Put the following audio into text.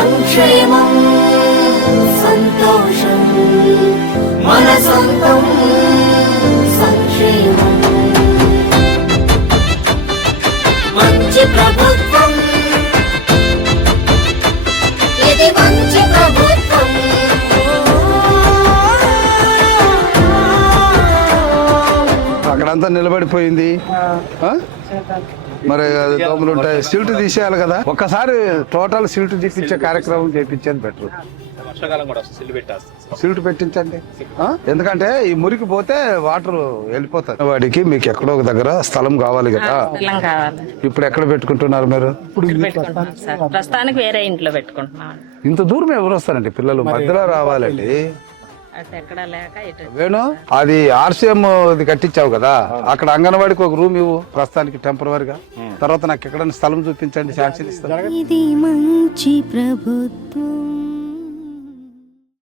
సంక్షేమం సంతోషం మన సొంతం సంక్షేమం మంచి ప్రభుత్వం ఇది మంచి ప్రభుత్వం అక్కడంతా నిలబడిపోయింది మరి దోమలు ఉంటాయి, సిల్ట్ తీసేయాలి కదా. ఒక్కసారి టోటల్ సిల్ట్ తీపించే కార్యక్రమం చేయించేది బెటర్. సిల్ట్ పెట్టించండి, ఎందుకంటే ఈ మురికి పోతే వాటర్ వెళ్ళిపోతాయి. వాడికి మీకు ఎక్కడో ఒక దగ్గర స్థలం కావాలి కదా. ఇప్పుడు ఎక్కడ పెట్టుకుంటున్నారు మీరు? ప్రస్తుతానికి వేరే ఇంట్లో పెట్టుకుంటున్నాం. ఇంత దూరం ఎవరు వస్తారండి? పిల్లలు మధ్యలో రావాలండి. వేణు, అది ఆర్సీఎం కట్టించావు కదా, అక్కడ అంగన్వాడికి ఒక రూమ్ ఇవ్వు ప్రస్తుతానికి టెంపరీగా. తర్వాత నాకు ఎక్కడైనా స్థలం చూపించండి, శాంక్షన్ ఇస్తాను. ఇది మంచి ప్రభుత్వం.